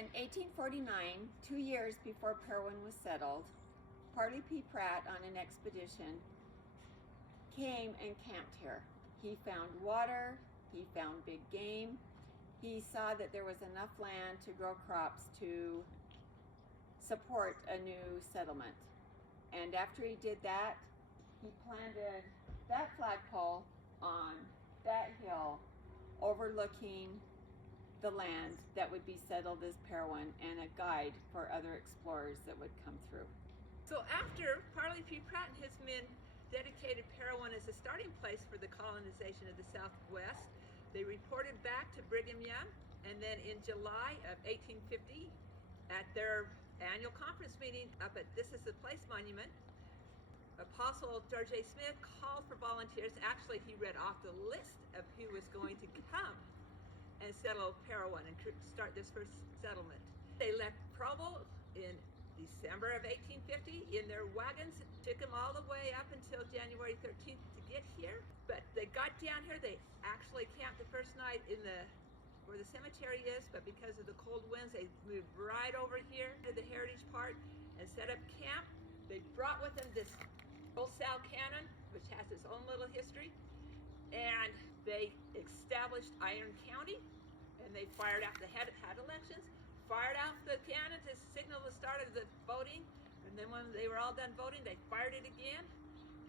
In 1849, 2 years before Parowan was settled, Parley P. Pratt, on an expedition, came and camped here. He found water, he found big game, he saw that there was enough land to grow crops to support a new settlement. And after he did that, he planted that flagpole on that hill overlooking the land that would be settled as Parowan and a guide for other explorers that would come through. So after Parley P. Pratt and his men dedicated Parowan as a starting place for the colonization of the Southwest, they reported back to Brigham Young, and then in July of 1850, at their annual conference meeting up at This Is the Place Monument, Apostle George A. Smith called for volunteers. Actually, he read off the list of who was going to come and settle Parowan and start this first settlement. They left Provo in December of 1850 in their wagons. Took them all the way up until January 13th to get here. But they got down here. They actually camped the first night in where the cemetery is, but because of the cold winds, they moved right over here to the heritage part and set up camp. They brought with them this old Sal cannon, which has its own little history, and they established Iron County, and they fired out, had elections, fired out the cannon to signal the start of the voting, and then when they were all done voting, they fired it again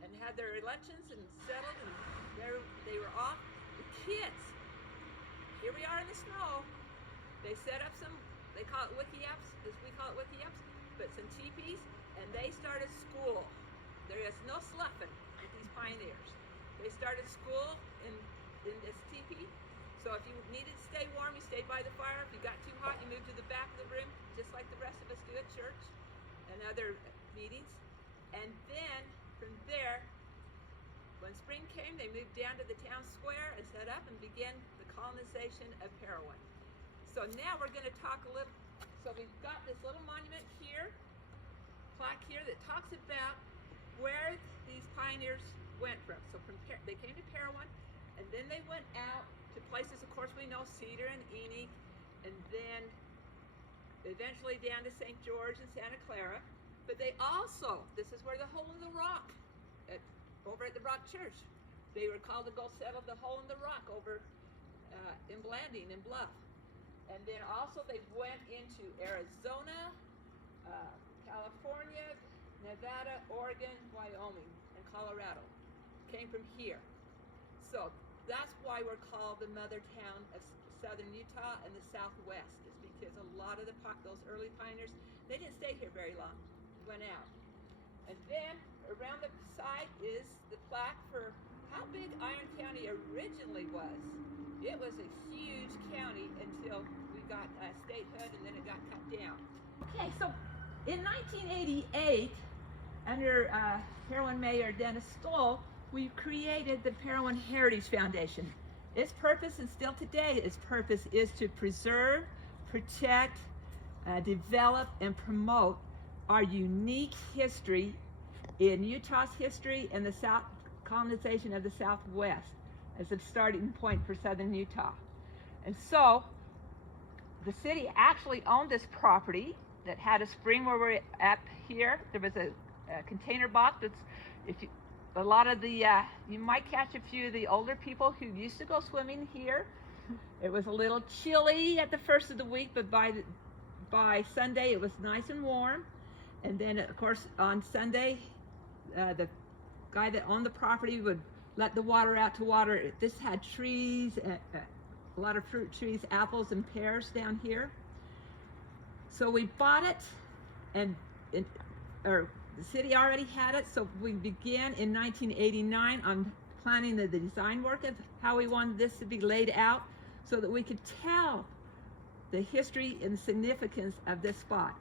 and had their elections and settled, and they were off. The kids, here we are in the snow, they set up some, they call it wiki-ups, as we call it wiki-ups, but some teepees, and they started school. There is no sloughing with these pioneers. They started school in this teepee. So if you needed to stay warm, you stayed by the fire. If you got too hot, you moved to the back of the room, just like the rest of us do at church and other meetings. And then from there, when spring came, they moved down to the town square and set up and began the colonization of Parowan. So now we're going to talk a little. So we've got this little monument here, plaque here, that talks about where these pioneers went from. So they came to Parowan, and then they went out to places, of course, we know, Cedar and Enoch, and then eventually down to St. George and Santa Clara. But they also, this is where the Hole in the Rock, over at the Rock Church, they were called to go settle the Hole in the Rock over in Blanding and Bluff. And then also they went into Arizona, California, Nevada, Oregon, Wyoming, and Colorado. Came from here. So that's why we're called the mother town of southern Utah and the Southwest, is because a lot of those early pioneers, they didn't stay here very long, went out. And then around the side is the plaque for how big Iron County originally was. It was a huge county until we got statehood, and then it got cut down. Okay, so in 1988, under Parowan Mayor Dennis Stoll, we created the Parowan Heritage Foundation. Its purpose, and still today, its purpose is to preserve, protect, develop, and promote our unique history in Utah's history and the colonization of the Southwest as a starting point for southern Utah. And so the city actually owned this property that had a spring where we're up here. There was a container box that's, a lot of the, you might catch a few of the older people who used to go swimming here. It was a little chilly at the first of the week, but by Sunday it was nice and warm. And then, of course, on Sunday, the guy that owned the property would let the water out to water. This had trees, a lot of fruit trees, apples and pears down here. So we bought it, and the city already had it, so we began in 1989 on planning the design work of how we wanted this to be laid out so that we could tell the history and significance of this spot.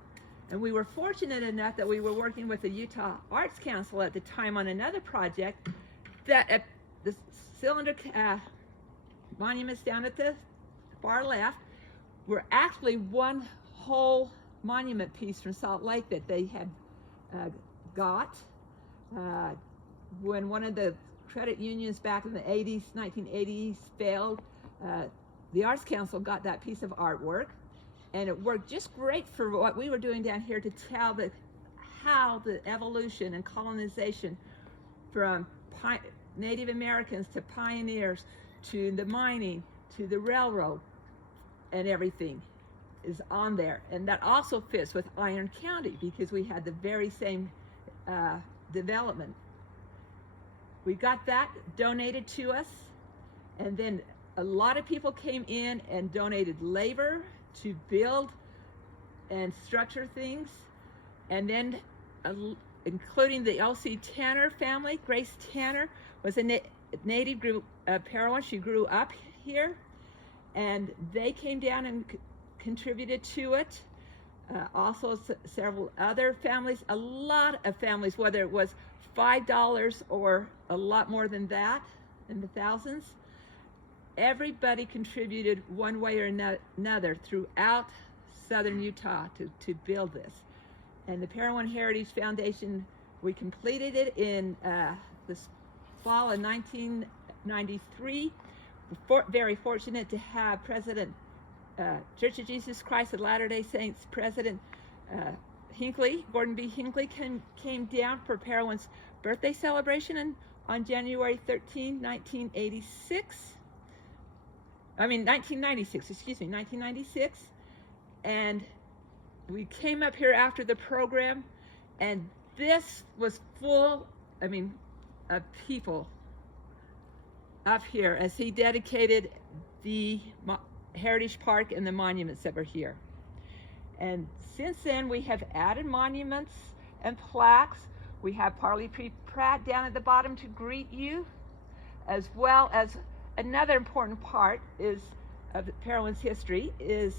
And we were fortunate enough that we were working with the Utah Arts Council at the time on another project, that the cylinder monuments down at the far left were actually one whole monument piece from Salt Lake that they had got when one of the credit unions back in the 1980s failed. The Arts Council got that piece of artwork, And it worked just great for what we were doing down here to tell how the evolution and colonization from Native Americans to pioneers to the mining to the railroad and everything is on there. And that also fits with Iron County because we had the very same development. We got that donated to us, and then a lot of people came in and donated labor to build and structure things, and then including the L.C. Tanner family. Grace Tanner was a native Parowan. She grew up here, and they came down and contributed to it. Also several other families, a lot of families, whether it was $5 or a lot more than that, in the thousands. Everybody contributed one way or another throughout southern Utah to build this. And the Parowan Heritage Foundation, we completed it in the fall of 1993. Very fortunate to have President Church of Jesus Christ of Latter-day Saints President Hinckley, Gordon B. Hinckley, came down for Parowan's birthday celebration on January 13, 1996, and we came up here after the program, and this was full, of people up here as he dedicated the Heritage Park and the monuments that were here. And since then, we have added monuments and plaques. We have Parley P. Pratt down at the bottom to greet you, as well as another important part of Parowan's history is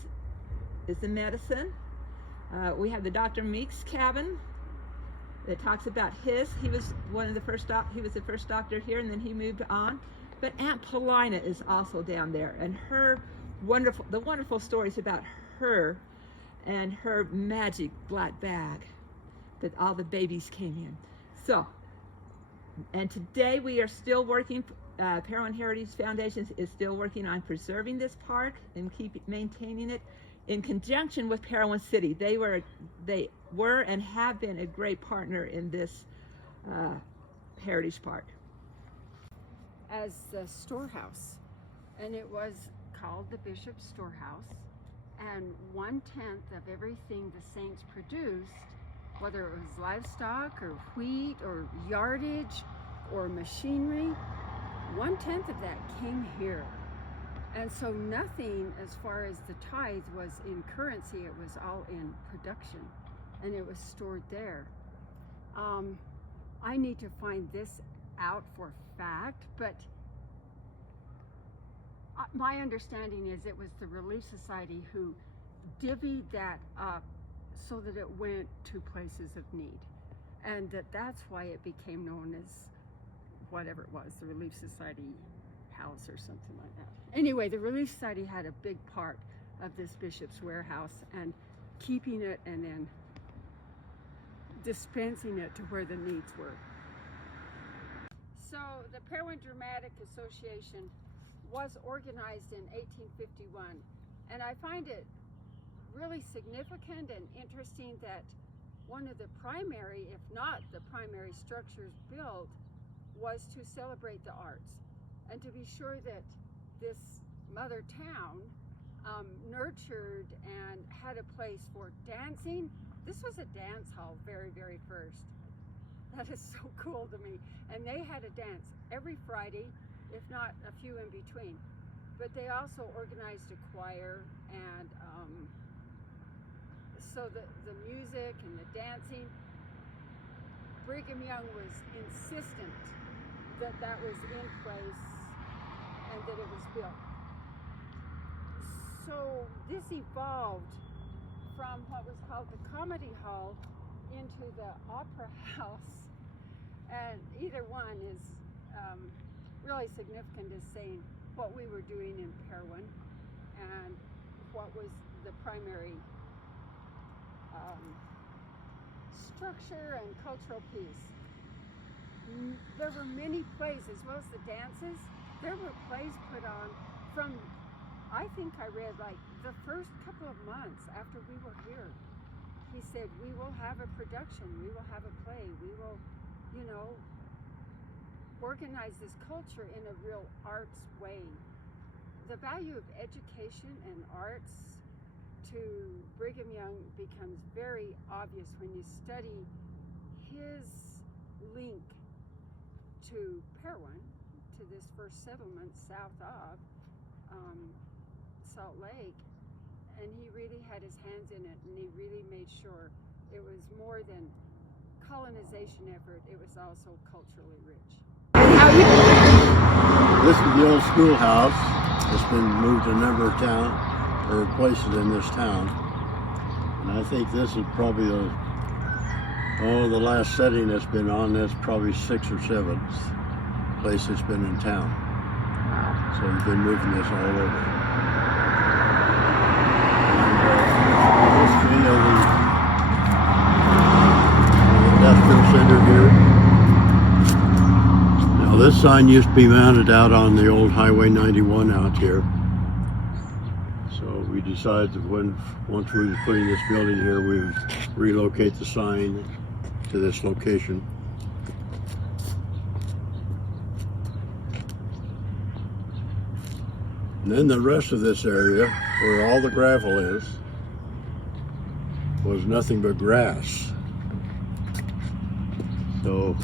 the medicine. We have the Dr. Meeks cabin that talks about he was the first doctor here, and then he moved on. But Aunt Paulina is also down there, and the wonderful stories about her and her magic black bag that all the babies came in. So, and today we are still working, Parowan Heritage Foundation is still working on preserving this park and maintaining it in conjunction with Parowan City. They were and have been a great partner in this Heritage Park. As the storehouse, and it was called the Bishop's Storehouse, and 1/10 of everything the saints produced, whether it was livestock or wheat or yardage or machinery, 1/10 of that came here. And so nothing as far as the tithe was in currency, it was all in production, and it was stored there. I need to find this out for fact, but my understanding is it was the Relief Society who divvied that up so that it went to places of need, and that's why it became known as whatever it was, the Relief Society House or something like that. Anyway, the Relief Society had a big part of this Bishop's Warehouse and keeping it and then dispensing it to where the needs were. So the Parowan Dramatic Association was organized in 1851, and I find it really significant and interesting that one of the primary, if not the primary structures built, was to celebrate the arts and to be sure that this mother town nurtured and had a place for dancing. This was a dance hall, very, very first. That is so cool to me. And they had a dance every Friday, if not a few in between. But they also organized a choir, and so the music and the dancing, Brigham Young was insistent that that was in place and that it was built. So this evolved from what was called the Comedy Hall into the Opera House, and either one is really significant as saying what we were doing in Parowan and what was the primary structure and cultural piece. There were many plays, as well as the dances. There were plays put on from, I think I read, like the first couple of months after we were here, he said, we will have a production, we will have a play, we will, you know, organize this culture in a real arts way. The value of education and arts to Brigham Young becomes very obvious when you study his link to Parowan, to this first settlement south of Salt Lake, and he really had his hands in it, and he really made sure it was more than colonization effort, it was also culturally rich. This is the old schoolhouse. It's been moved to a number of places in this town. And I think this is probably the last setting that's been on this, probably 6th or 7th place that's been in town. So we've been moving this all over. And history of the industrial center here. Now this sign used to be mounted out on the old Highway 91 out here. So we decided that once we were putting this building here, we would relocate the sign to this location. And then the rest of this area, where all the gravel is, was nothing but grass. So,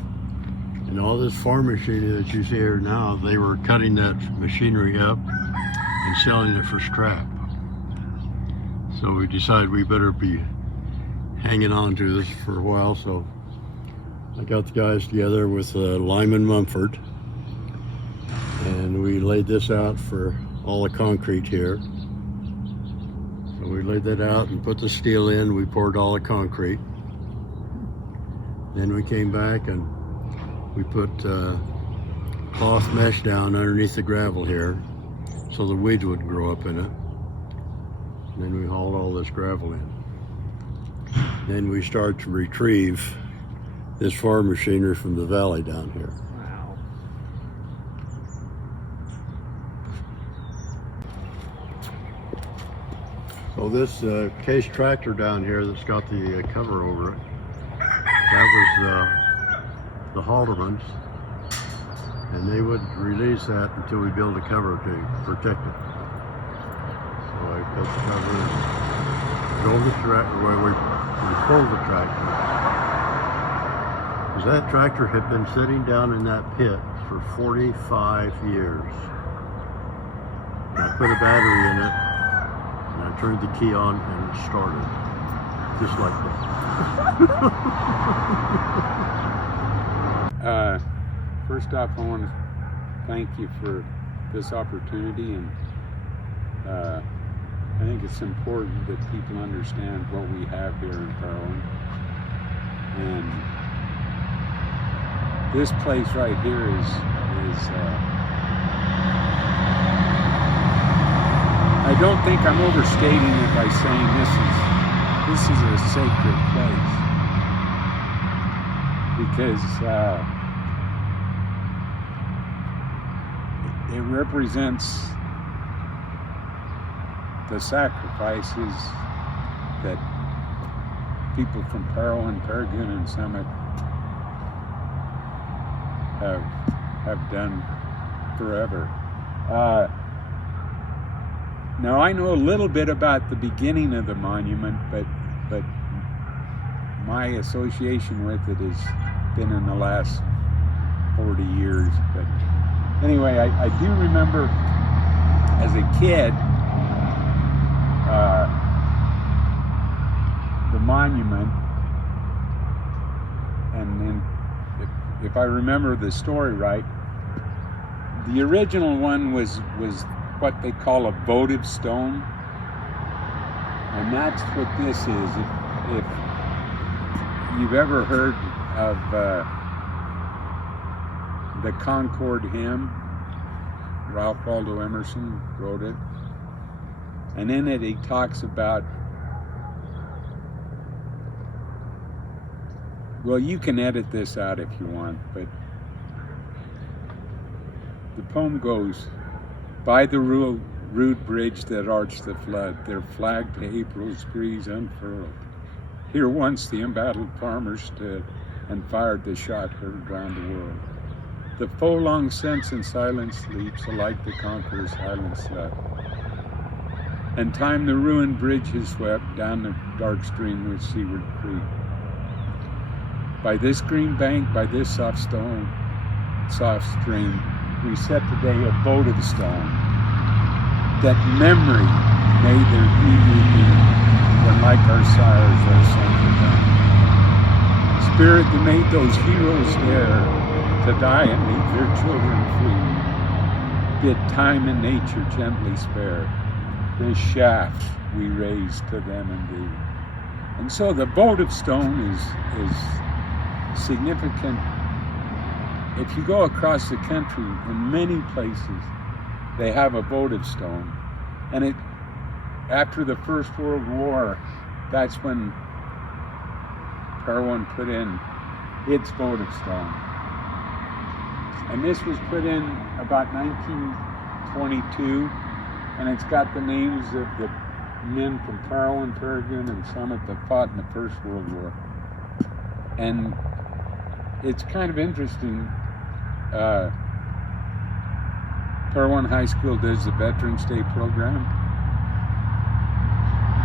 and all this farm machinery that you see here now, they were cutting that machinery up and selling it for scrap. So we decided we better be hanging on to this for a while. So I got the guys together with Lyman Mumford, and we laid this out for all the concrete here. So we laid that out and put the steel in. We poured all the concrete. Then we came back and we put cloth mesh down underneath the gravel here so the weeds wouldn't grow up in it. And then we hauled all this gravel in. Then we start to retrieve this farm machinery from the valley down here. Wow. So this case tractor down here that's got the cover over it, that was the Haldermans, and they wouldn't release that until we built a cover to protect it. So I put the cover and drove the tractor, well, we pulled the tractor. Because that tractor had been sitting down in that pit for 45 years. And I put a battery in it, and I turned the key on, and it started. Just like that. First off, I want to thank you for this opportunity, and I think it's important that people understand what we have here in Parowan. And this place right here is I don't think I'm overstating it by saying this is a sacred place, because it represents the sacrifices that people from Parowan, Paragon, and Summit have done forever. Now I know a little bit about the beginning of the monument, but my association with it has been in the last 40 years. But anyway, I do remember as a kid the monument, and then if I remember the story right, the original one was what they call a votive stone, and that's what this is. If you've ever heard of the Concord hymn, Ralph Waldo Emerson wrote it, and in it he talks about, well, you can edit this out if you want, but the poem goes, by the rule rude bridge that arched the flood, their flag to April's breeze unfurled. Here once the embattled farmer stood and fired the shot heard round the world. The foe long since in silence sleeps, alike the conqueror's silent slept. And time the ruined bridge has swept down the dark stream which seaward creep. By this green bank, by this soft stone, soft stream, we set today a votive stone, that memory may their beauty be, when like our sires our sons are done. Spirit that made those heroes dare to die and leave their children free, bid time and nature gently spare this shaft we raise to them and thee. And so the votive stone is significant. If you go across the country, in many places, they have a votive stone. And it, after the First World War, that's when Parowan put in its votive stone. And this was put in about 1922, and it's got the names of the men from Parowan, Peregrine, and Summit that fought in the First World War. And it's kind of interesting. Parowan High School does the Veterans Day program,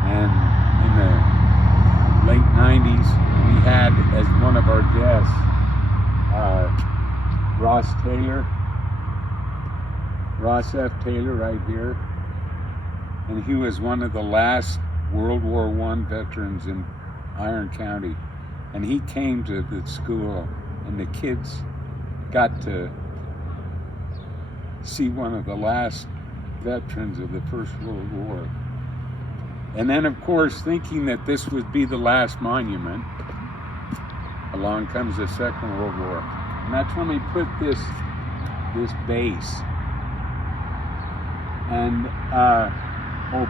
and in the late 90s we had as one of our guests Ross F. Taylor right here, and he was one of the last World War I veterans in Iron County, and he came to the school, and the kids got to see one of the last veterans of the First World War. And then, of course, thinking that this would be the last monument, along comes the Second World War. And that's when they put this base. And,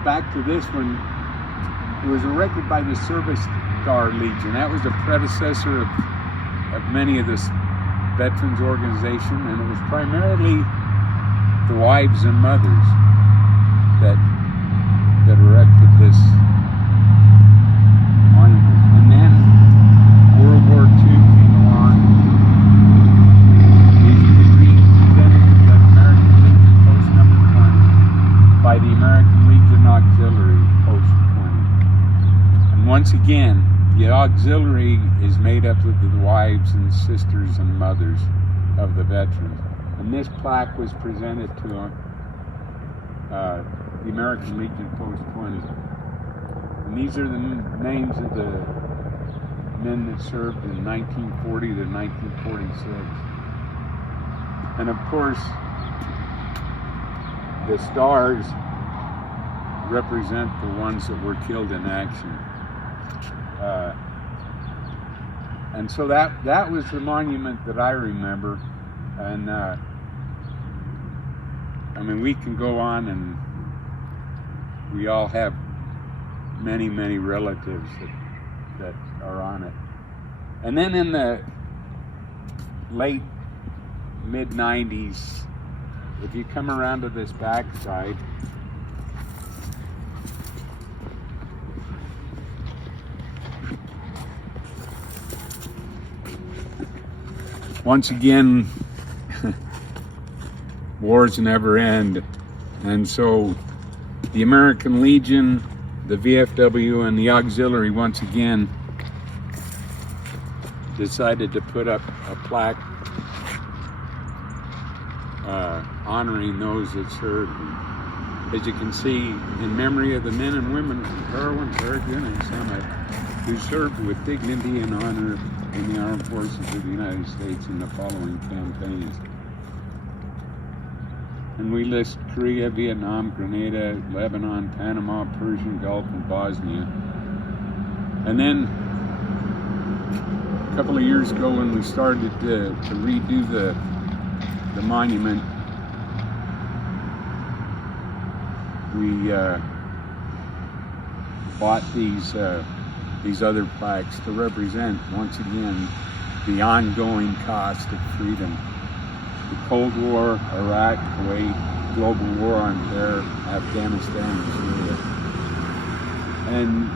back to this one, it was erected by the Service Star Legion. That was the predecessor of many of the veterans organization, and it was primarily the wives and mothers that erected this monument. And then World War II came along. These are the greens presented to the American Legion Post number 20 by the American Legion Auxiliary Post 20. And once again, the auxiliary is made up of the wives and sisters and mothers of the veterans. And this plaque was presented to the American Legion Post 20. And these are the names of the men that served in 1940 to 1946. And of course, the stars represent the ones that were killed in action. And so that was the monument that I remember. And we can go on, and we all have many, many relatives that are on it. And then in the late mid-90s, if you come around to this back side, once again, wars never end. And so the American Legion, the VFW, and the auxiliary once again decided to put up a plaque honoring those that served. As you can see, in memory of the men and women from Parowan, Peregrine, and Summit who served with dignity and honor in the armed forces of the United States in the following campaigns. And we list Korea, Vietnam, Grenada, Lebanon, Panama, Persian Gulf, and Bosnia. And then a couple of years ago, when we started to redo the monument, we bought these other plaques to represent, once again, the ongoing cost of freedom. The Cold War, Iraq, Kuwait, global war on terror, Afghanistan and Syria. And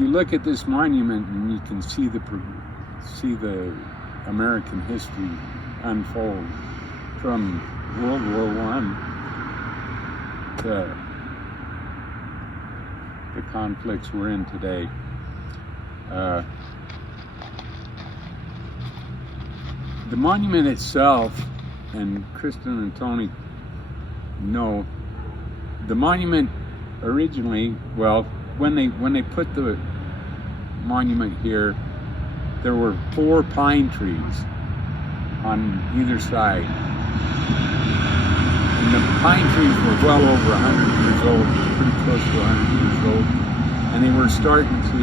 you look at this monument and you can see the American history unfold from World War I to the conflicts we're in today. The monument itself, and Kristen and Tony know, the monument originally, well, when they put the monument here, there were 4 pine trees on either side. And the pine trees were well over 100 years old, pretty close to 100 years old, and they were starting to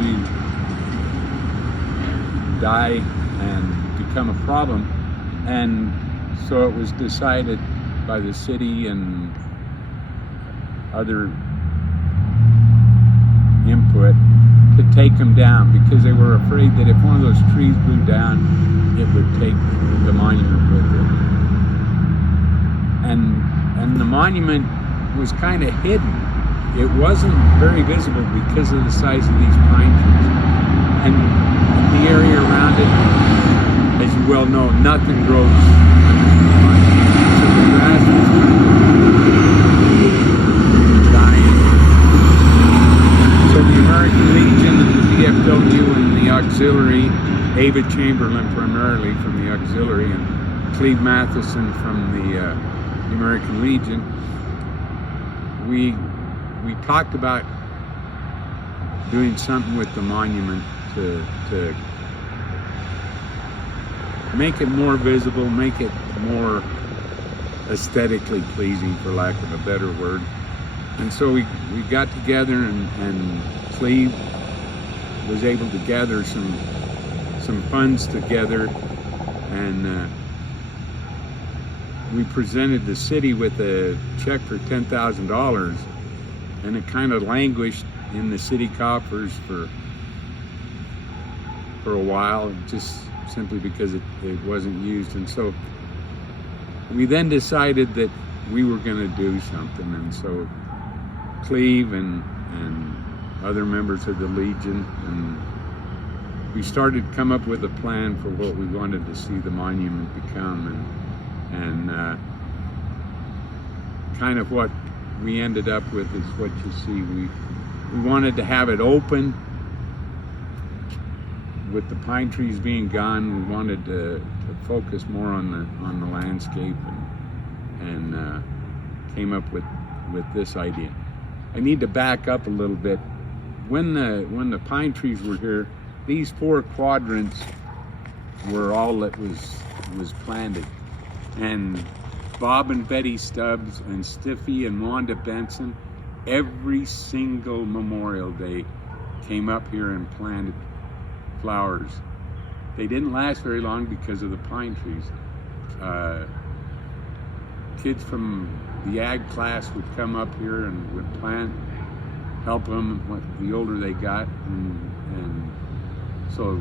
die and become a problem. And so it was decided by the city and other input to take them down, because they were afraid that if one of those trees blew down, it would take the monument with it. And the monument was kind of hidden. It wasn't very visible because of the size of these pine trees. And the area around it, as you well know, nothing grows under the pine trees. So the grass was dying. So the American Legion and the VFW and the auxiliary, Ava Chamberlain primarily from the auxiliary, and Cleve Matheson from the American Legion, we talked about doing something with the monument to make it more visible, make it more aesthetically pleasing, for lack of a better word. And so we got together, and Cleve was able to gather some funds together, and we presented the city with a check for $10,000, and it kind of languished in the city coffers for a while, just simply because it wasn't used. And so we then decided that we were going to do something, and so Cleve and other members of the Legion, and we started to come up with a plan for what we wanted to see the monument become, and kind of what we ended up with is what you see. We wanted to have it open. With the pine trees being gone, we wanted to focus more on the landscape, and came up with this idea. I need to back up a little bit. When the pine trees were here, these 4 quadrants were all that was planted, and Bob and Betty Stubbs and Stiffy and Wanda Benson, every single Memorial Day, came up here and planted flowers. They didn't last very long because of the pine trees. Kids from the ag class would come up here and would plant, help them the older they got, and so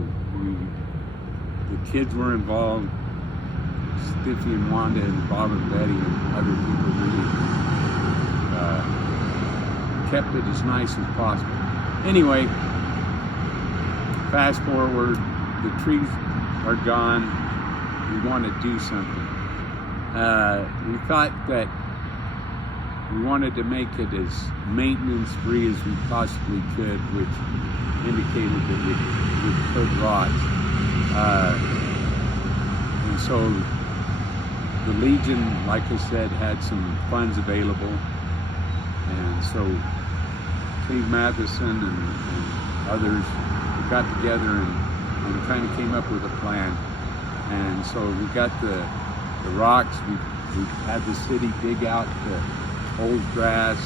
the kids were involved. Stiffy and Wanda and Bob and Betty and other people really kept it as nice as possible. Anyway, fast forward, the trees are gone. We want to do something. We thought that we wanted to make it as maintenance-free as we possibly could, which indicated that we'd put rocks. And so the Legion, like I said, had some funds available, and so Cleve Matheson and others got together and kind of came up with a plan. And so we got the rocks. We had the city dig out the old grass,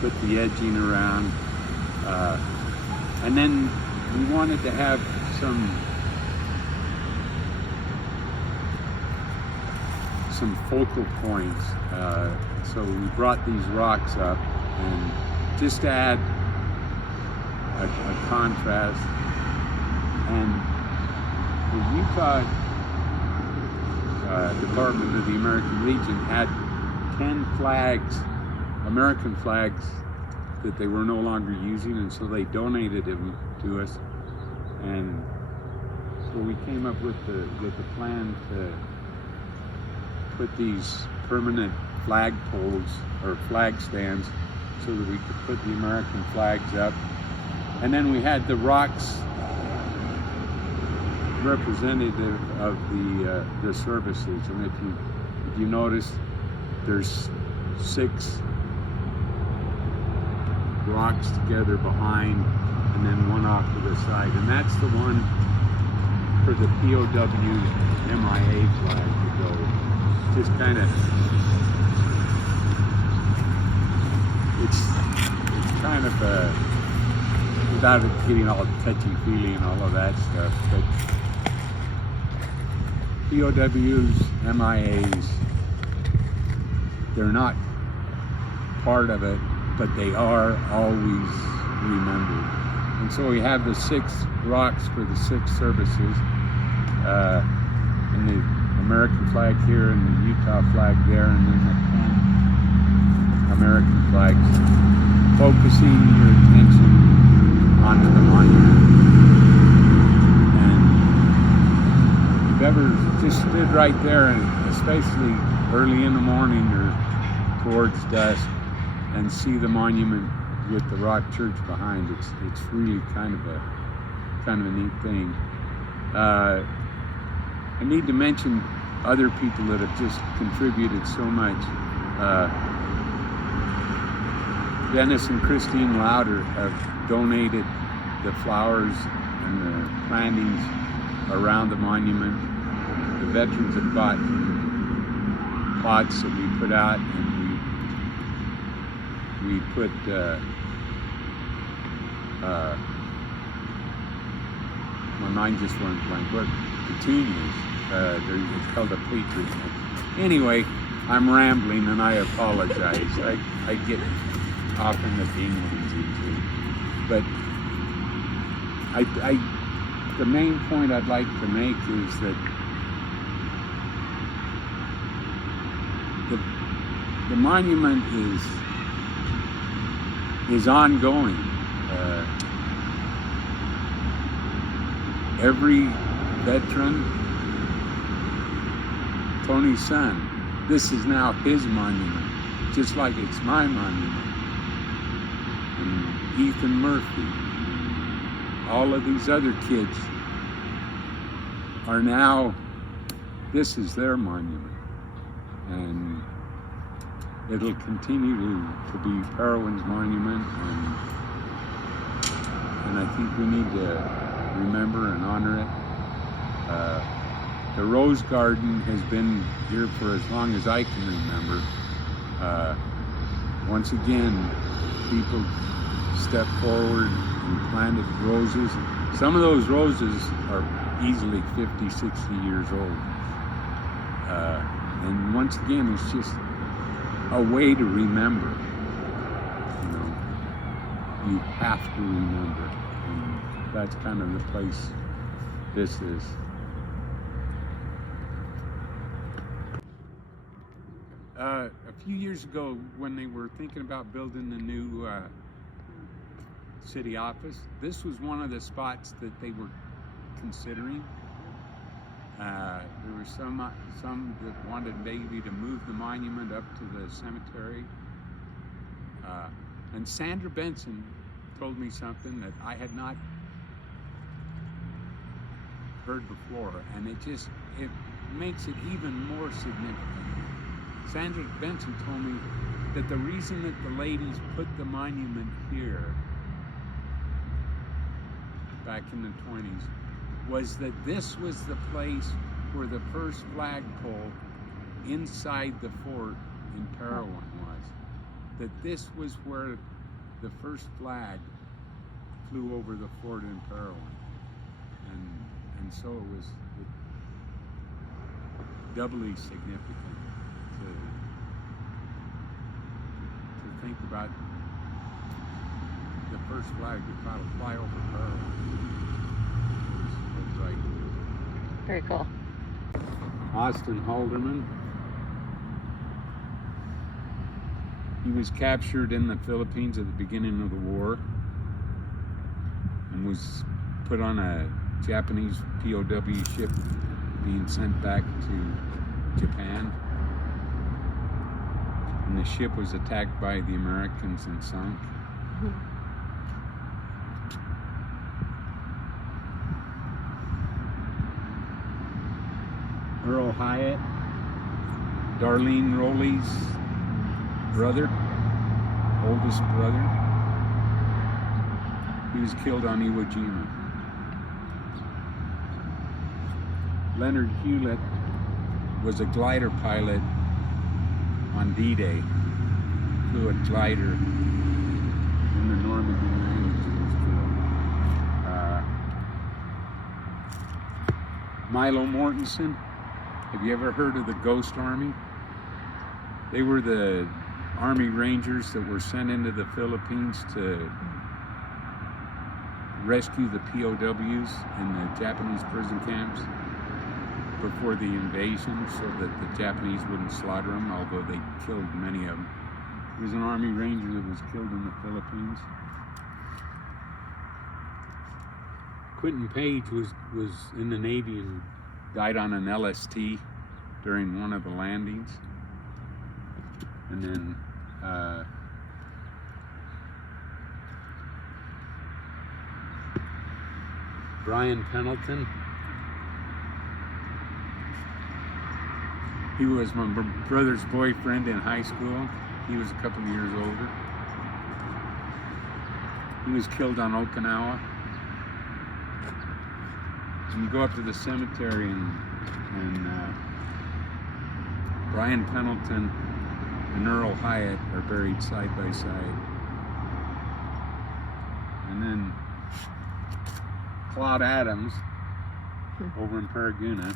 put the edging around, and then we wanted to have some focal points. So we brought these rocks up, and just to add a contrast. And the Utah Department of the American Legion had 10 flags, American flags, that they were no longer using, and so they donated them to us. And so we came up with the plan to put these permanent flag poles or flag stands so that we could put the American flags up. And then we had the rocks representative of the services. And if you notice, there's 6 rocks together behind, and then one off to the side, and that's the one for the POW MIA flag to go. Just kind of, it's kind of without it getting all touchy-feely and all of that stuff, but POWs, MIAs, they're not part of it, but they are always remembered. And so we have the 6 rocks for the 6 services, and the American flag here and the Utah flag there, and then the 10 American flags, focusing your attention onto the monument. And if you've ever just stood right there, and especially early in the morning or towards dusk, and see the monument with the rock church behind, it's really kind of a neat thing. I need to mention other people that have just contributed so much. Dennis and Christine Lauder have donated the flowers and the plantings around the monument. The veterans have bought pots that we put out, and we put my mind just went blank. What petunias? It's called a patriot. Anyway, I'm rambling and I apologize. I get off in the theme easy too. But the main point I'd like to make is that the monument is ongoing. Every veteran, Tony's son, this is now his monument, just like it's my monument. And Ethan Murphy, all of these other kids are now, this is their monument. And it'll continue to be Parowan's monument, and I think we need to remember and honor it. The Rose Garden has been here for as long as I can remember. Once again, people stepped forward and planted roses. Some of those roses are easily 50, 60 years old. And once again, it's just a way to remember. You know, you have to remember. And that's kind of the place this is. A few years ago, when they were thinking about building the new city office, this was one of the spots that they were considering. There were some that wanted maybe to move the monument up to the cemetery. And Sandra Benson told me something that I had not heard before, and it makes it even more significant. Sandra Benson told me that the reason that the ladies put the monument here back in the 20s was that this was the place where the first flagpole inside the fort in Parowan was. That this was where the first flag flew over the fort in Parowan. And so it was doubly significant to think about the first flag to fly over Parowan. Was like Very cool. Austin Halderman. He was captured in the Philippines at the beginning of the war and was put on a Japanese POW ship being sent back to Japan. And the ship was attacked by the Americans and sunk. Earl Hyatt, Darlene Rowley's brother, oldest brother. He was killed on Iwo Jima. Leonard Hewlett was a glider pilot on D-Day. Flew a glider in the Normandy landings and was killed. Milo Mortensen. Have you ever heard of the Ghost Army? They were the Army Rangers that were sent into the Philippines to rescue the POWs in the Japanese prison camps before the invasion, so that the Japanese wouldn't slaughter them, although they killed many of them. There was an Army Ranger that was killed in the Philippines. Quentin Page was in the Navy and died on an LST during one of the landings. And then Brian Pendleton. He was my brother's boyfriend in high school. He was a couple of years older. He was killed on Okinawa. And you go up to the cemetery and Brian Pendleton and Earl Hyatt are buried side by side. And then Claude Adams over in Paraguna.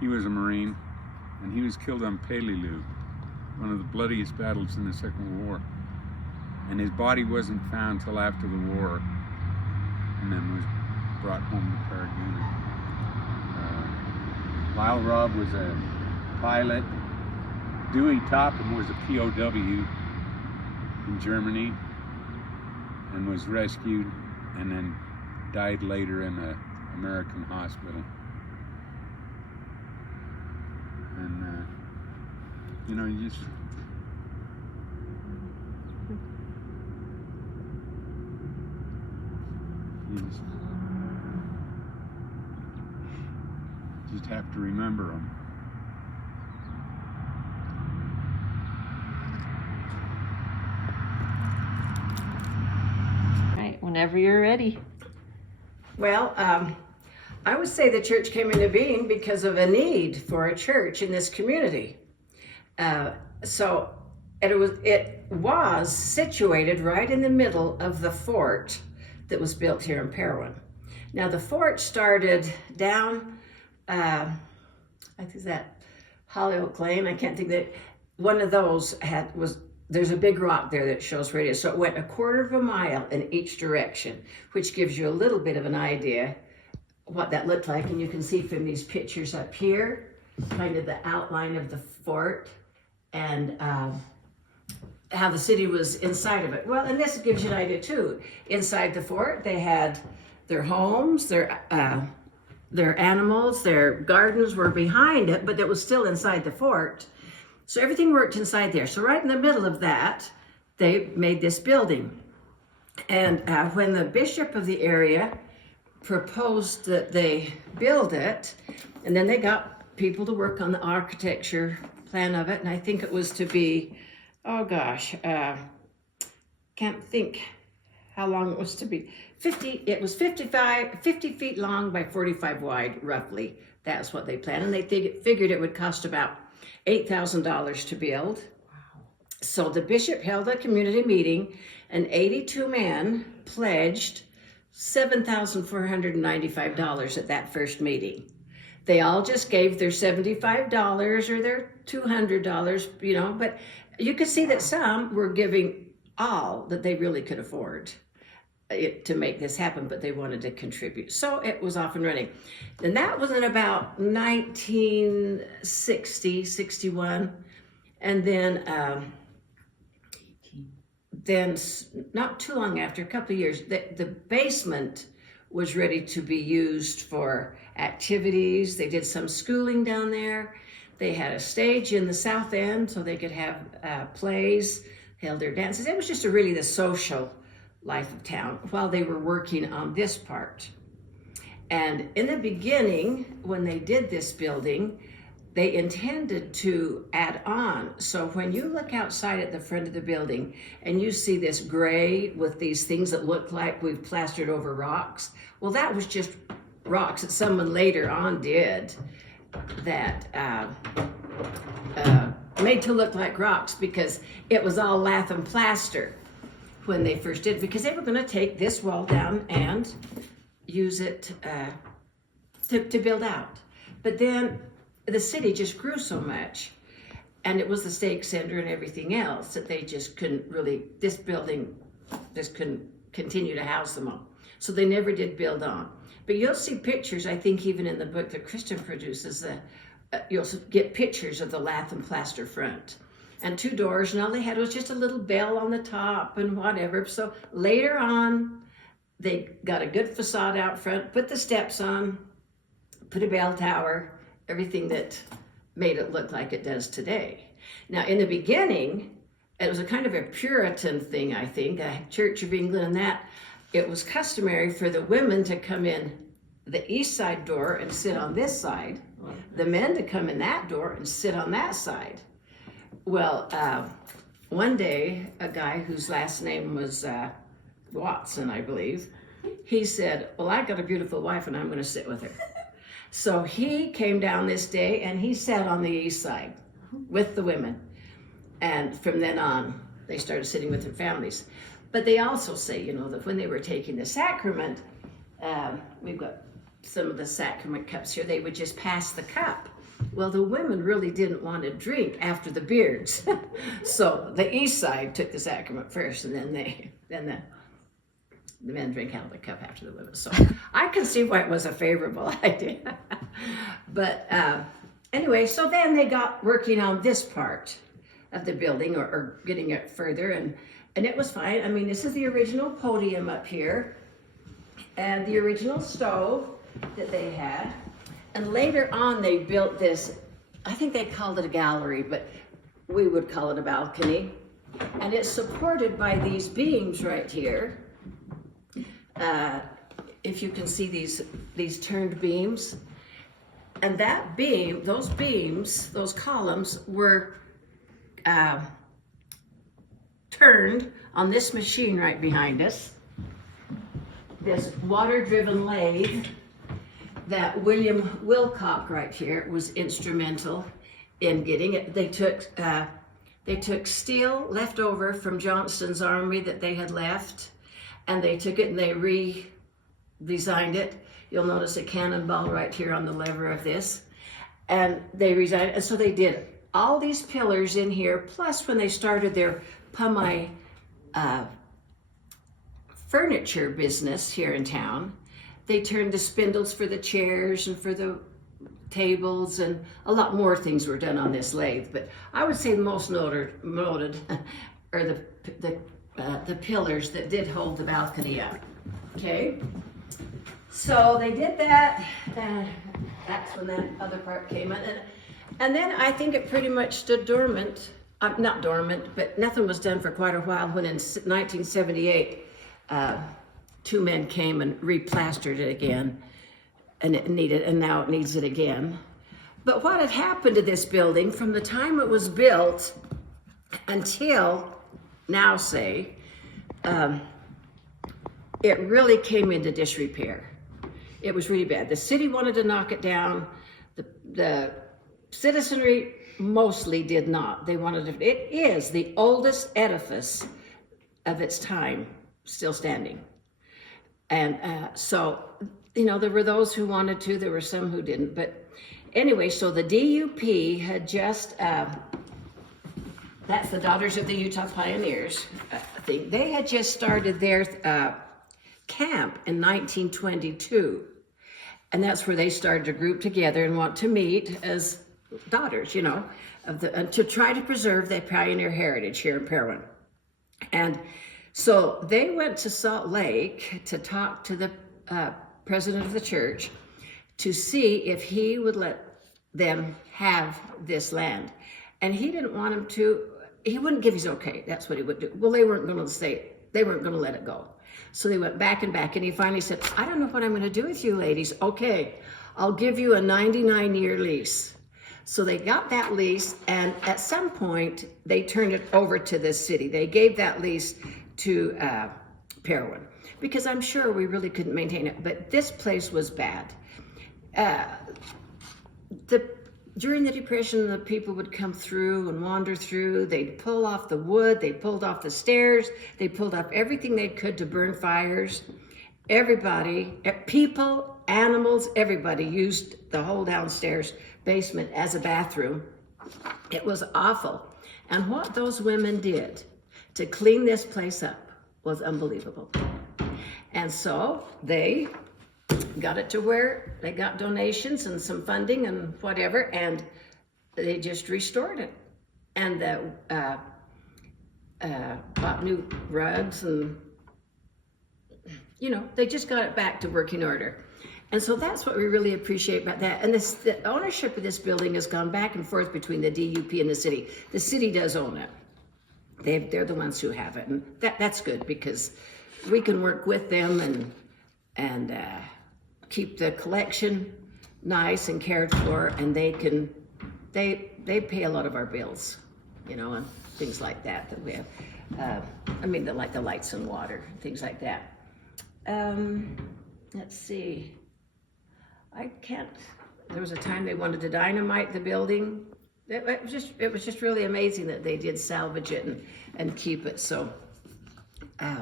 He was a Marine, and he was killed on Peleliu, one of the bloodiest battles in the Second World War. And his body wasn't found till after the war, and then was brought home to Paraguna. Lyle Robb was a pilot. Dewey Topham was a POW in Germany and was rescued and then died later in an American hospital. And you know, you just have to remember them. Right, whenever you're ready. Well, I would say the church came into being because of a need for a church in this community. So it was situated right in the middle of the fort that was built here in Parowan. Now the fort started down, I think that Hollyoak Lane. I can't think that one of those there's a big rock there that shows where it is. So it went 1/4 of a mile in each direction, which gives you a little bit of an idea what that looked like. And you can see from these pictures up here, kind of the outline of the fort and how the city was inside of it. Well, and this gives you an idea too. Inside the fort, they had their homes, their animals, their gardens were behind it, but it was still inside the fort. So everything worked inside there. So right in the middle of that, they made this building. And when the bishop of the area proposed that they build it, and then they got people to work on the architecture plan of it, and I think it was to be, oh gosh, can't think how long it was to be. It was 50 feet long by 45 wide, roughly. That's what they planned, and they figured it would cost about $8,000 to build. Wow. So the bishop held a community meeting, and 82 men pledged $7,495 at that first meeting. They all just gave their $75 or their $200, you know, but you could see that some were giving all that they really could afford. to make this happen, but they wanted to contribute. So it was off and running. And that was in about 1960, 61. And then not too long after, a couple of years, the basement was ready to be used for activities. They did some schooling down there. They had a stage in the south end so they could have plays, held their dances. It was just really the social life of town while they were working on this part. And in the beginning, when they did this building, they intended to add on. So when you look outside at the front of the building and you see this gray with these things that look like we've plastered over rocks, well, that was just rocks that someone later on did that made to look like rocks, because it was all lath and plaster when they first did it, because they were going to take this wall down and use it to build out. But then the city just grew so much, and it was the stake center and everything else, that they just couldn't really, this building just couldn't continue to house them all. So they never did build on. But you'll see pictures, I think even in the book that Kristen produces, you'll get pictures of the lath and plaster front. And 2 doors, and all they had was just a little bell on the top and whatever. So later on, they got a good facade out front, put the steps on, put a bell tower, everything that made it look like it does today. Now, in the beginning, it was a kind of a Puritan thing, I think, a Church of England, and that it was customary for the women to come in the east side door and sit on this side, the men to come in that door and sit on that side. Well, one day, a guy whose last name was Watson, I believe, he said, well, I got a beautiful wife and I'm going to sit with her. So he came down this day and he sat on the east side with the women. And from then on, they started sitting with their families. But they also say, you know, that when they were taking the sacrament, we've got some of the sacrament cups here, they would just pass the cup. Well, the women really didn't want to drink after the beards. So the east side took the sacrament first, and then the men drink out of the cup after the women. So I can see why it was a favorable idea. But anyway, so then they got working on this part of the building, or getting it further, and it was fine. I mean, this is the original podium up here, and the original stove that they had. And later on, they built this, I think they called it a gallery, but we would call it a balcony. And it's supported by these beams right here. If you can see these turned beams. And that beam, those beams, those columns were turned on this machine right behind us. This water-driven lathe that William Wilcock right here was instrumental in getting it. They took steel left over from Johnston's army that they had left, and they took it and they redesigned it. You'll notice a cannonball right here on the lever of this. And they redesigned it, and so they did all these pillars in here, plus when they started their Pumai furniture business here in town, they turned the spindles for the chairs and for the tables, and a lot more things were done on this lathe. But I would say the most noted are the pillars that did hold the balcony up. Okay, so they did that, and that's when that other part came in, and then I think it pretty much stood dormant. Not dormant, but nothing was done for quite a while. When in 1978. 2 men came and replastered it again, and now it needs it again. But what had happened to this building from the time it was built until now, say, it really came into disrepair. It was really bad. The city wanted to knock it down. The citizenry mostly did not. They wanted to. It is the oldest edifice of its time, still standing. And so, you know, there were those who wanted to, there were some who didn't. But anyway, so the DUP had just, that's the Daughters of the Utah Pioneers thing. They had just started their camp in 1922. And that's where they started to group together and want to meet as daughters, you know, to try to preserve their pioneer heritage here in Parowan. And so they went to Salt Lake to talk to the president of the church to see if he would let them have this land. And he didn't want them to, he wouldn't give his okay. That's what he would do. Well, they weren't going to let it go. So they went back and back, and he finally said, I don't know what I'm going to do with you ladies. Okay, I'll give you a 99-year lease. So they got that lease, and at some point, they turned it over to the city. They gave that lease to Parowan, because I'm sure we really couldn't maintain it. But this place was bad. During the Depression, the people would come through and wander through. They'd pull off the wood. They pulled off the stairs. They pulled off everything they could to burn fires. Everybody, people, animals, everybody used the whole downstairs basement as a bathroom. It was awful. And what those women did to clean this place up was unbelievable. And so they got it to where they got donations and some funding and whatever, and they just restored it. And bought new rugs, and you know, they just got it back to working order. And so that's what we really appreciate about that. And the ownership of this building has gone back and forth between the DUP and the city. The city does own it. They're the ones who have it, and that's good, because we can work with them and keep the collection nice and cared for, and they pay a lot of our bills, you know, and things like that we have. Like the lights and water, things like that. Let's see. There was a time they wanted to dynamite the building. It was just really amazing that they did salvage it and keep it. So there's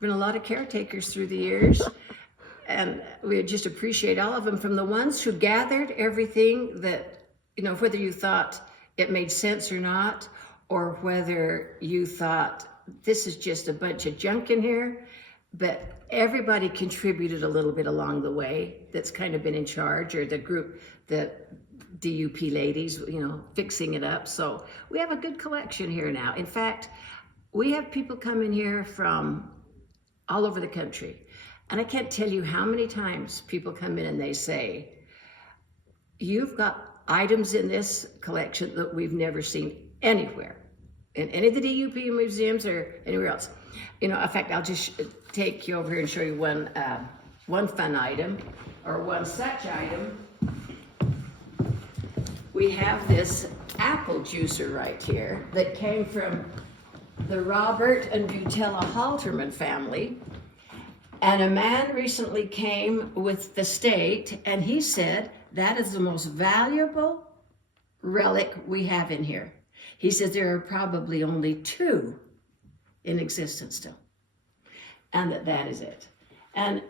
been a lot of caretakers through the years, and we just appreciate all of them, from the ones who gathered everything that, you know, whether you thought it made sense or not, or whether you thought this is just a bunch of junk in here, but everybody contributed a little bit along the way that's kind of been in charge, or the group, the DUP ladies, you know, fixing it up. So we have a good collection here now. In fact, we have people come in here from all over the country. And I can't tell you how many times people come in and they say, you've got items in this collection that we've never seen anywhere, in any of the DUP museums or anywhere else. You know, in fact, I'll just take you over here and show you one fun item, or one such item. We have this apple juicer right here that came from the Robert and Butella Halterman family. And a man recently came with the state, and he said, that is the most valuable relic we have in here. He said there are probably only 2 in existence still, and that is it. And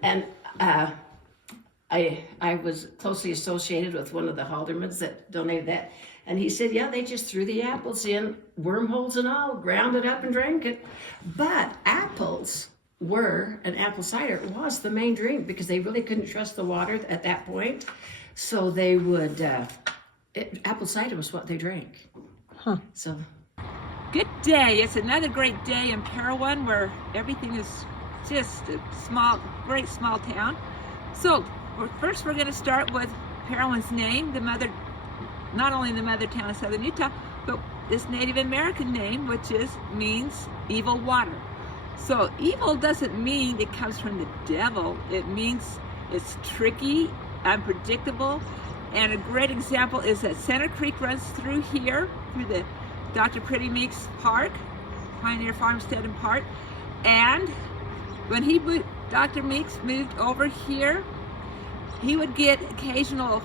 I was closely associated with one of the Haldermans that donated that, and he said, yeah, they just threw the apples in, wormholes and all, ground it up and drank it. But apples and apple cider was the main drink, because they really couldn't trust the water at that point. So they would, apple cider was what they drank. Huh. So. Good day. It's another great day in Parowan, where everything is just a great small town. So first we're going to start with Parowan's name, not only the mother town of southern Utah, but this Native American name, which means evil water. So evil doesn't mean it comes from the devil. It means it's tricky, unpredictable. And a great example is that Center Creek runs through here, through the Dr. Pretty Meeks Park, Pioneer Farmstead and Park. And when Dr. Meeks moved over here, he would get occasional,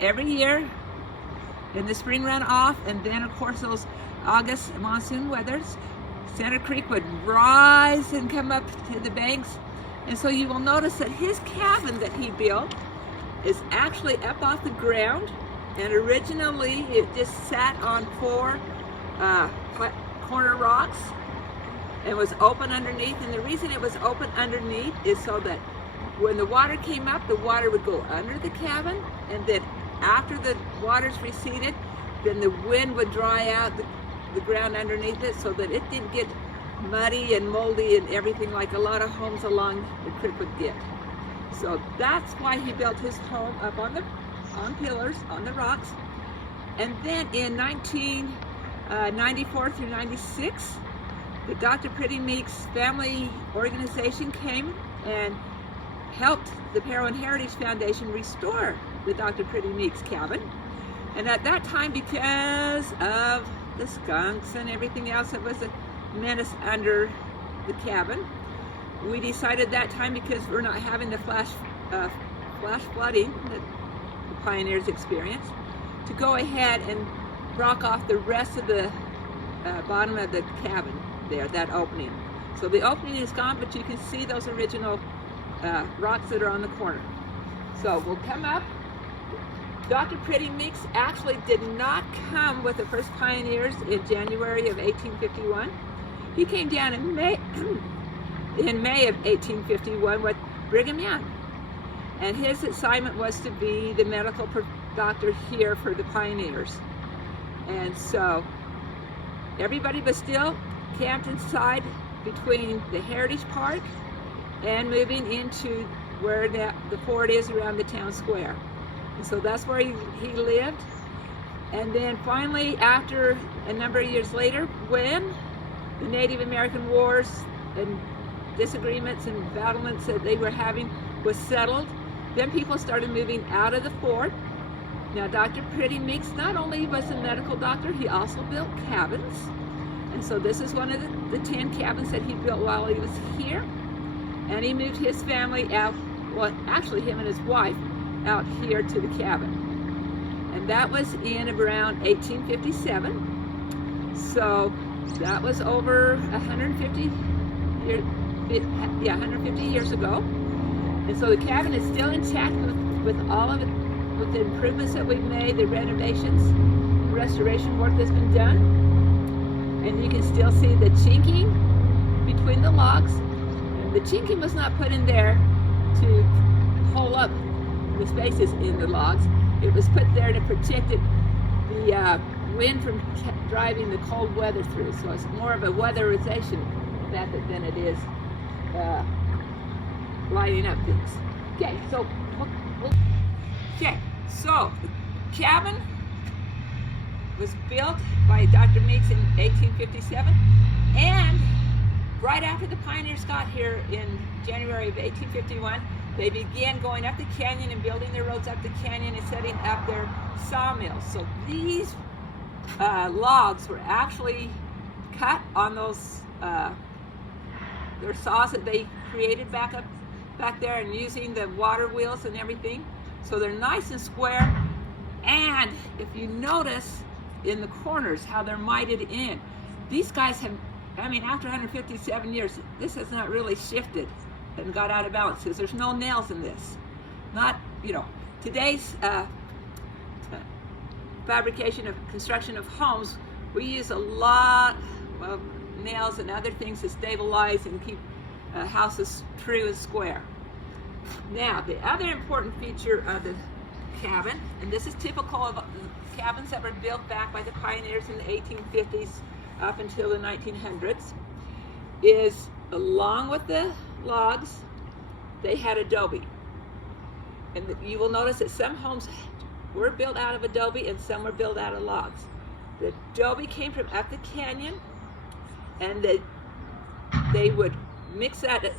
every year in the spring runoff, and then of course those August monsoon weathers, Center Creek would rise and come up to the banks. And so you will notice that his cabin that he built is actually up off the ground, and originally it just sat on 4 corner rocks. and was open underneath. And the reason it was open underneath is so that when the water came up, the water would go under the cabin, and then after the waters receded, then the wind would dry out the ground underneath it so that it didn't get muddy and moldy and everything like a lot of homes along the creek would get. So that's why he built his home up on pillars, on the rocks. And then in 1994 through 96, the Dr. Pretty Meeks family organization came and helped the Parowan Heritage Foundation restore the Dr. Pretty Meeks cabin. And at that time, because of the skunks and everything else, it was a menace under the cabin. We decided that time, because we're not having the flash flooding that the pioneers experienced, to go ahead and rock off the rest of the bottom of the cabin there, that opening. So the opening is gone, but you can see those original rocks that are on the corner. So we'll come up. Dr. Pretty Meeks actually did not come with the first pioneers in January of 1851. He came down in May of 1851 with Brigham Young. And his assignment was to be the medical doctor here for the pioneers. And so everybody was still camped inside between the Heritage Park and moving into where the fort is around the town square. And so that's where he lived. And then finally, after a number of years later, when the Native American wars and disagreements and battlements that they were having was settled, then people started moving out of the fort. Now, Dr. Pretty Meeks not only was a medical doctor, he also built cabins. And so this is one of the 10 cabins that he built while he was here. And he moved his family out, well, actually him and his wife, out here to the cabin. And that was in around 1857. So that was over 150 years ago. And so the cabin is still intact with all of it, with the improvements that we've made, the renovations, the restoration work that's been done. And you can still see the chinking between the logs. And the chinking was not put in there to hold up the spaces in the logs. It was put there to protect the wind from driving the cold weather through. So it's more of a weatherization method than it is lighting up things. Okay, so the cabin was built by Dr. Meeks in 1857, and right after the pioneers got here in January of 1851, they began going up the canyon and building their roads up the canyon and setting up their sawmills. So these logs were actually cut on those their saws that they created back there, and using the water wheels and everything. So they're nice and square. And if you notice in the corners how they're mited in, these guys have, I mean, after 157 years, this has not really shifted and got out of balance, because there's no nails in this. Not, today's fabrication of construction of homes, we use a lot of nails and other things to stabilize and keep houses true and square. Now, the other important feature of the cabin, and this is typical of cabins that were built back by the pioneers in the 1850s up until the 1900s, is along with the logs, they had adobe. And you will notice that some homes were built out of adobe and some were built out of logs. The adobe came from up the canyon, and they would mix that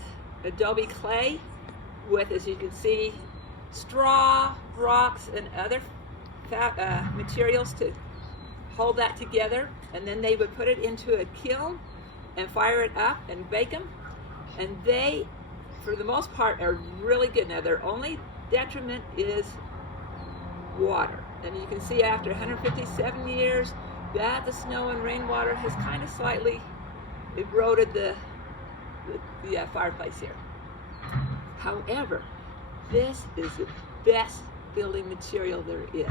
adobe clay with, as you can see, straw, rocks, and other materials to hold that together. And then they would put it into a kiln and fire it up and bake them. And they, for the most part, are really good. Now, their only detriment is water. And you can see after 157 years that the snow and rainwater has kind of slightly eroded the fireplace here. However, this is the best building material there is.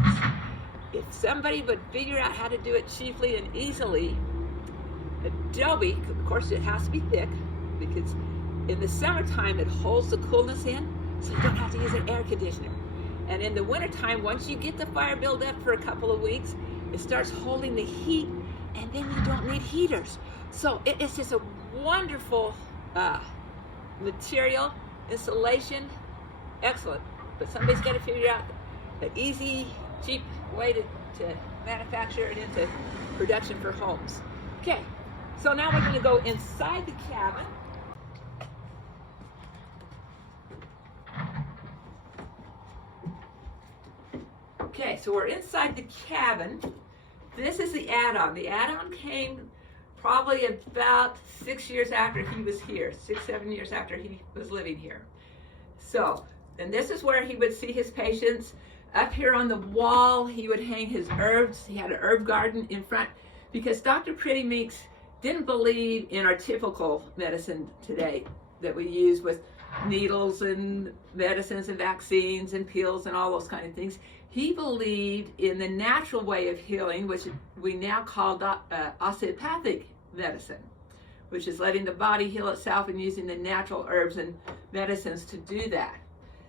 If somebody would figure out how to do it cheaply and easily, adobe, of course it has to be thick, because in the summertime it holds the coolness in, so you don't have to use an air conditioner. And in the wintertime, once you get the fire built up for a couple of weeks, it starts holding the heat, and then you don't need heaters. So it's just a wonderful material, insulation, excellent. But somebody's got to figure out an easy, cheap way to manufacture it into production for homes. Okay, so now we're going to go inside the cabin. Okay, so we're inside the cabin. This is the add-on. The add-on came probably about 6 years after he was here, 6, 7 years after he was living here. So, and this is where he would see his patients. Up here on the wall, he would hang his herbs. He had an herb garden in front, because Dr. Pretty Meeks didn't believe in our typical medicine today that we use with needles and medicines and vaccines and pills and all those kind of things. He believed in the natural way of healing, which we now call osteopathic medicine, which is letting the body heal itself and using the natural herbs and medicines to do that.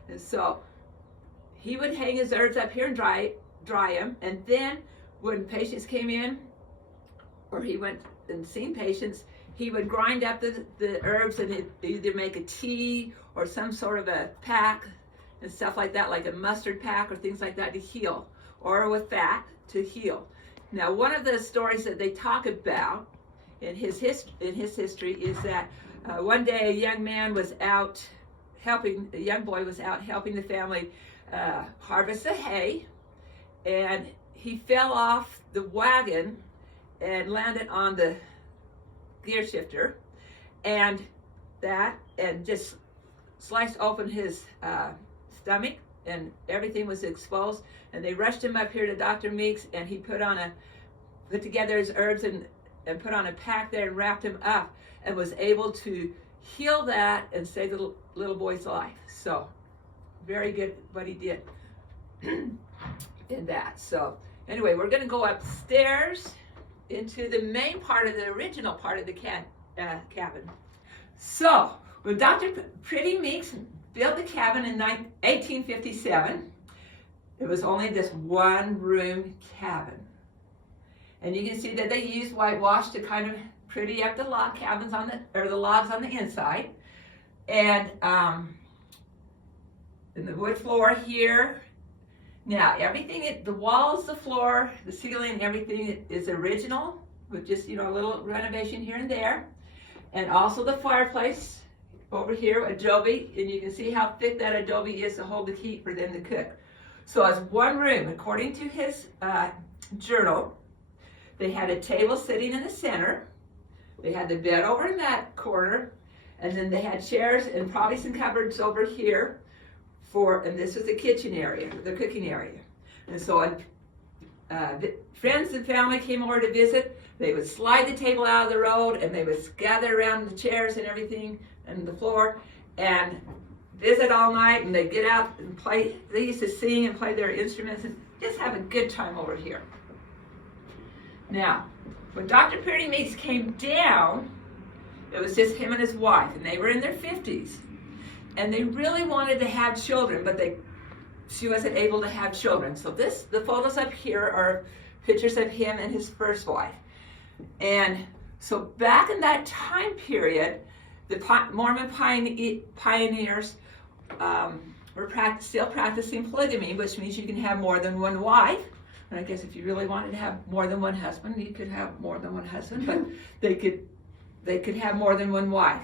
And so he would hang his herbs up here and dry them, and then when patients came in, or he went and seen patients, he would grind up the herbs and either make a tea or some sort of a pack and stuff like that, like a mustard pack or things like that to heal, or with fat to heal. Now, one of the stories that they talk about in his history is that one day a young boy was out helping the family harvest the hay, and he fell off the wagon and landed on the gear shifter, and just sliced open his stomach, and everything was exposed. And they rushed him up here to Dr. Meeks, and he put together his herbs and put on a pack there and wrapped him up, and was able to heal that and save the little boy's life. So very good what he did in that. So anyway, we're going to go upstairs into the main part of the original part of the cabin. So when Dr. Pretty Meeks built the cabin in 1857, it was only this one-room cabin. And you can see that they used whitewash to kind of pretty up the log cabins the logs on the inside. And the wood floor here. Now, everything, the walls, the floor, the ceiling, everything is original, with just, a little renovation here and there. And also the fireplace over here, adobe, and you can see how thick that adobe is to hold the heat for them to cook. So as one room, according to his journal, they had a table sitting in the center. They had the bed over in that corner, and then they had chairs and probably some cupboards over here. And this was the kitchen area, the cooking area. And so when friends and family came over to visit, they would slide the table out of the road, and they would gather around the chairs and everything and the floor and visit all night, and they'd get out and play. They used to sing and play their instruments and just have a good time over here. Now, when Dr. Pretty Meeks came down, it was just him and his wife, and they were in their 50s. And they really wanted to have children, but she wasn't able to have children. So the photos up here are pictures of him and his first wife. And so back in that time period, the Mormon pioneers were still practicing polygamy, which means you can have more than one wife. And I guess if you really wanted to have more than one husband, you could have more than one husband, but they could have more than one wife.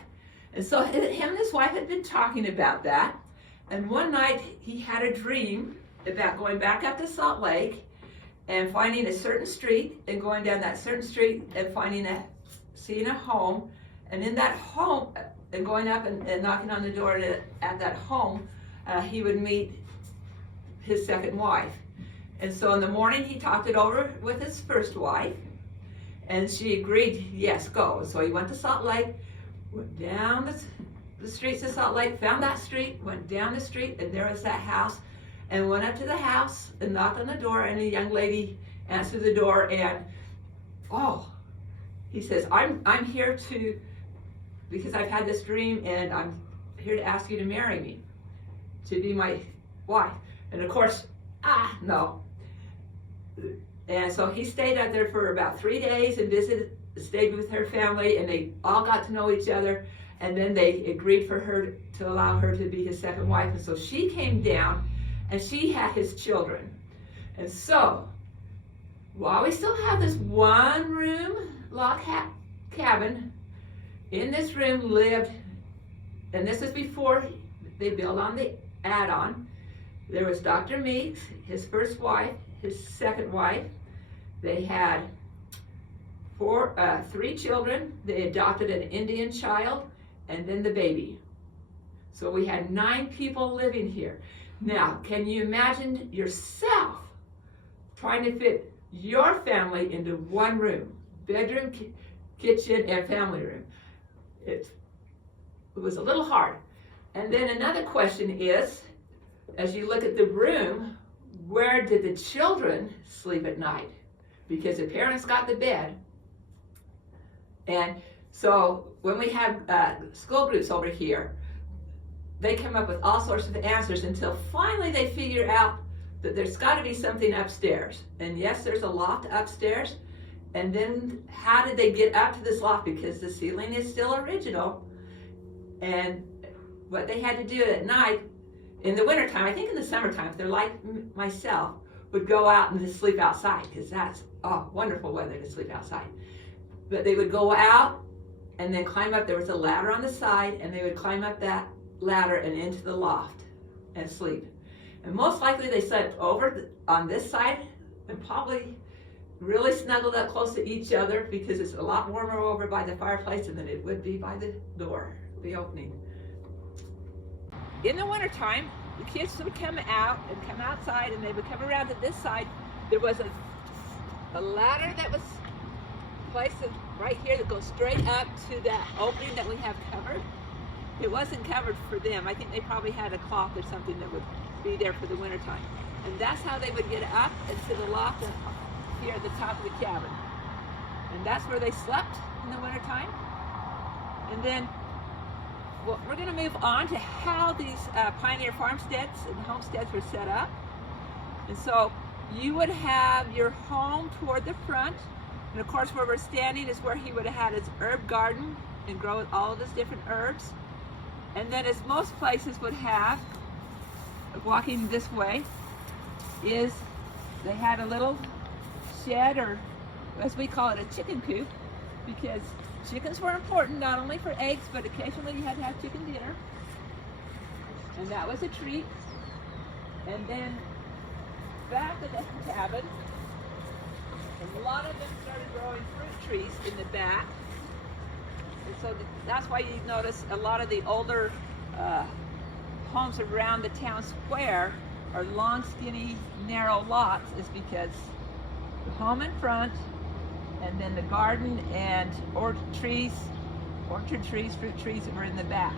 And so him and his wife had been talking about that. And one night he had a dream about going back up to Salt Lake and finding a certain street, and going down that certain street and seeing a home. And in that home, and going up and knocking on the door at that home, he would meet his second wife. And so in the morning he talked it over with his first wife, and she agreed, yes, go. So he went to Salt Lake, went down the streets of Salt Lake, found that street, went down the street, and there was that house, and went up to the house and knocked on the door, and a young lady answered the door, and he says, I'm here because I've had this dream, and I'm here to ask you to marry me, to be my wife. And of course, no. And so he stayed out there for about 3 days and stayed with her family, and they all got to know each other. And then they agreed for her to allow her to be his second wife. And so she came down, and she had his children. And so, while we still have this one room log cabin, in this room lived, and this is before they built on the add-on, there was Dr. Meeks, his first wife, his second wife. They had 3 children. They adopted an Indian child, and then the baby. So we had 9 people living here. Now, can you imagine yourself trying to fit your family into one room, bedroom, kitchen, and family room? It was a little hard. And then another question is, as you look at the room, where did the children sleep at night? Because the parents got the bed. And so when we have school groups over here, they come up with all sorts of answers until finally they figure out that there's got to be something upstairs. And yes, there's a loft upstairs. And then how did they get up to this loft? Because the ceiling is still original. And what they had to do at night, in the wintertime, I think in the summertime, if they're like myself, would go out and just sleep outside, because that's wonderful weather to sleep outside. But they would go out and then climb up. There was a ladder on the side, and they would climb up that ladder and into the loft and sleep. And most likely they slept over on this side and probably really snuggled up close to each other, because it's a lot warmer over by the fireplace than it would be by the door, the opening. In the wintertime, the kids would come out and come outside, and they would come around to this side. There was a ladder that was placed right here that goes straight up to that opening that we have covered. It wasn't covered for them. I think they probably had a cloth or something that would be there for the wintertime. And that's how they would get up into the loft here at the top of the cabin. And that's where they slept in the wintertime. And then we're going to move on to how these pioneer farmsteads and homesteads were set up. And so you would have your home toward the front. And of course, where we're standing is where he would have had his herb garden and grow all of his different herbs. And then, as most places would have, walking this way, is they had a little shed, or as we call it, a chicken coop, because chickens were important not only for eggs, but occasionally you had to have chicken dinner. And that was a treat. And then back of the cabin, a lot of them started growing fruit trees in the back. And so that's why you notice a lot of the older homes around the town square are long, skinny, narrow lots, is because the home in front, and then the garden and orchard trees, fruit trees that were in the back.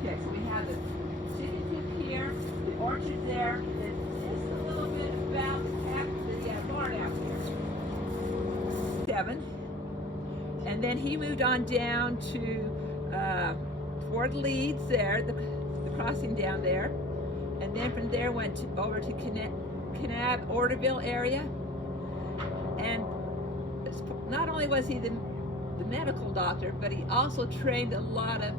Okay, so we have the chicken coop here, the orchard there, and then just a little bit about the barn out here. 7. And then he moved on down to toward Leeds there, the crossing down there. And then from there went over to Kanab, Orderville area. And not only was he the medical doctor, but he also trained a lot of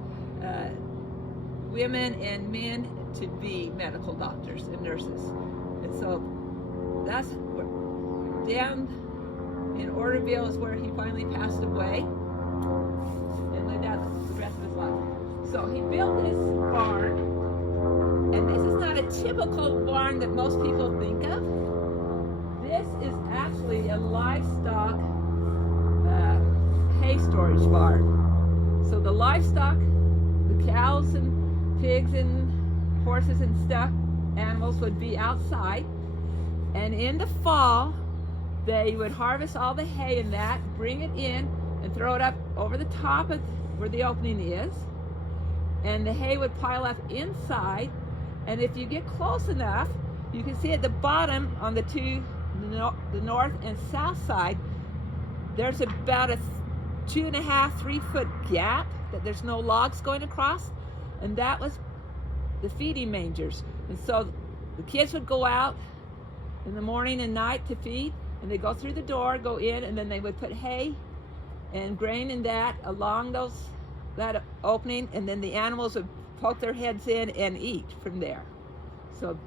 women and men to be medical doctors and nurses. And so that's down in Orderville is where he finally passed away and lived out the rest of his life. So he built this barn, and this is not a typical barn that most people think of. This is actually a livestock hay storage barn. So the livestock, the cows and pigs and horses and stuff, animals would be outside, and in the fall they would harvest all the hay in that, bring it in, and throw it up over the top of where the opening is. And the hay would pile up inside. And if you get close enough, you can see at the bottom on the north and south side, there's about a 2.5, 3 foot gap that there's no logs going across, and that was the feeding mangers. And so the kids would go out in the morning and night to feed, and they go through the door, go in, and then they would put hay and grain in that along that opening, and then the animals would poke their heads in and eat from there. So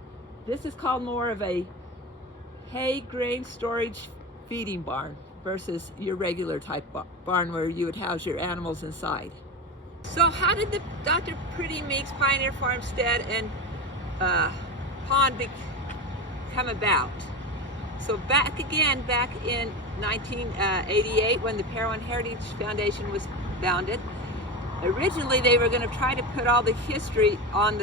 this is called more of a hay grain storage feeding barn versus your regular type barn where you would house your animals inside. So how did the Dr. Pretty Meeks Pioneer Farmstead and pond come about? So back in 1988 when the Parowan Heritage Foundation was founded, originally they were going to try to put all the history on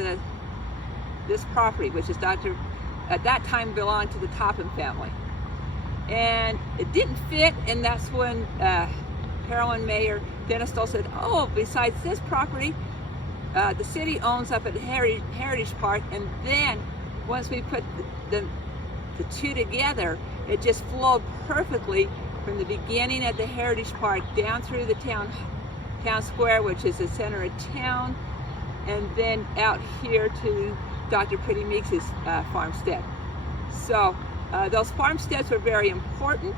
this property, which is at that time belonged to the Topham family. And it didn't fit, and that's when Parowan Mayor Dennis Stoll said, oh, besides this property, the city owns up at Heritage Park, and then once we put the two together, it just flowed perfectly from the beginning at the Heritage Park down through the town square, which is the center of town, and then out here to Dr. Pretty Meeks' farmstead. So those farmsteads were very important,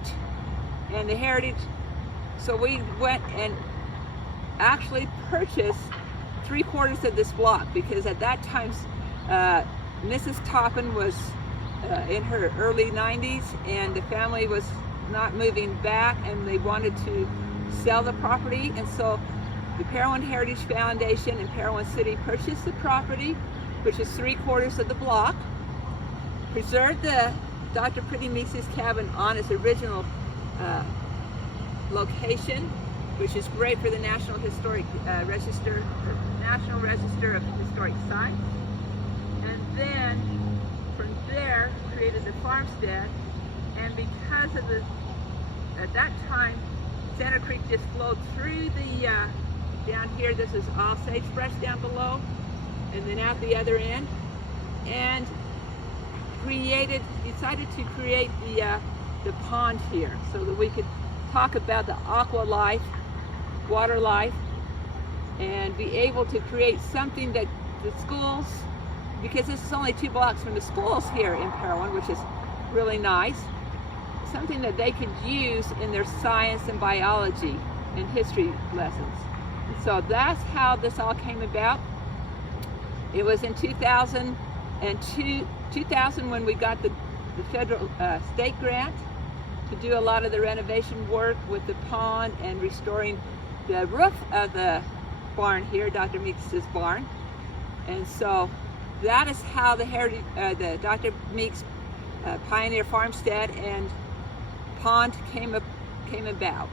and the heritage, so we went and actually purchased 3/4 of this block, because at that time Mrs. Topham was in her early 90s, and the family was not moving back, and they wanted to sell the property, and so the Parowan Heritage Foundation and Parowan City purchased the property, which is 3/4 of the block, preserved the Dr. Pretty Meeks' cabin on its original location, which is great for the National Historic Register, National Register of Historic Sites, and then from there created the farmstead. And because of at that time, Center Creek just flowed through the down here. This is all sagebrush down below, and then out the other end, and decided to create the pond here so that we could talk about the aqua life, water life, and be able to create something that the schools, because this is only 2 blocks from the schools here in Parowan, which is really nice, something that they could use in their science and biology and history lessons. And so that's how this all came about. It was in 2000 when we got the federal state grant to do a lot of the renovation work with the pond and restoring the roof of the barn here, Dr. Meeks' barn. And so that is how the Dr. Meeks Pioneer Farmstead and pond came about.